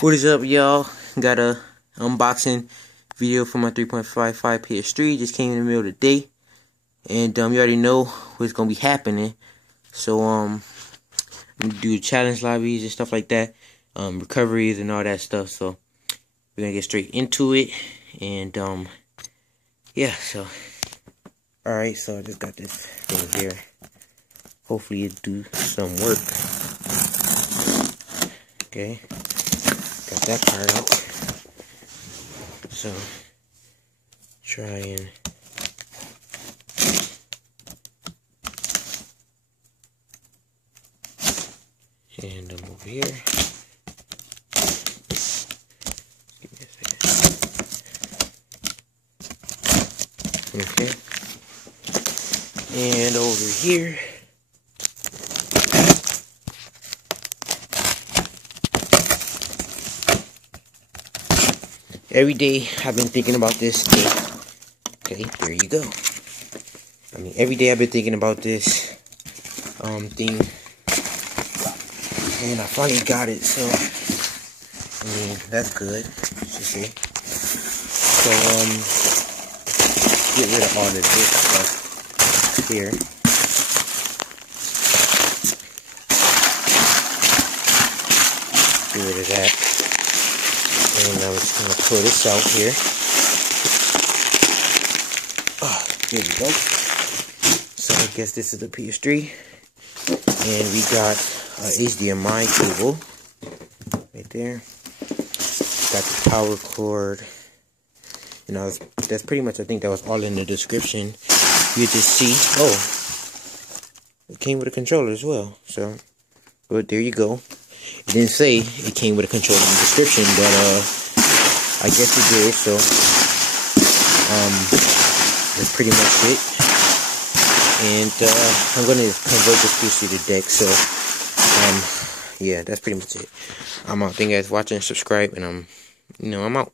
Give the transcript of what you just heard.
What is up, y'all? Got a unboxing video for my 3.55 PS3. Just came in the middle of the day, and you already know what's gonna be happening. So I'm gonna do challenge lobbies and stuff like that, recoveries and all that stuff. So we're gonna get straight into it, and yeah. So all right. So I just got this thing here. Hopefully it do some work. Okay. Got that part out. So try and hand them over here. Give me a second. Okay. And over here. Every day I've been thinking about this thing. Okay, there you go. I mean, every day I've been thinking about this thing, and I finally got it. So I mean, that's good. You see. So get rid of all of this stuff here. Get rid of that. And I'm just going to pull this out here. Oh, here we go. So I guess this is the PS3. And we got a HDMI cable. Right there. Got the power cord. And that's pretty much, I think that was all in the description. You just see, oh, it came with a controller as well. So, but there you go. It didn't say it came with a controller in the description, but I guess it did. So that's pretty much it. And I'm gonna convert this PC to deck. So yeah, that's pretty much it. I'm out. Thank you guys for watching, subscribe, and I'm out.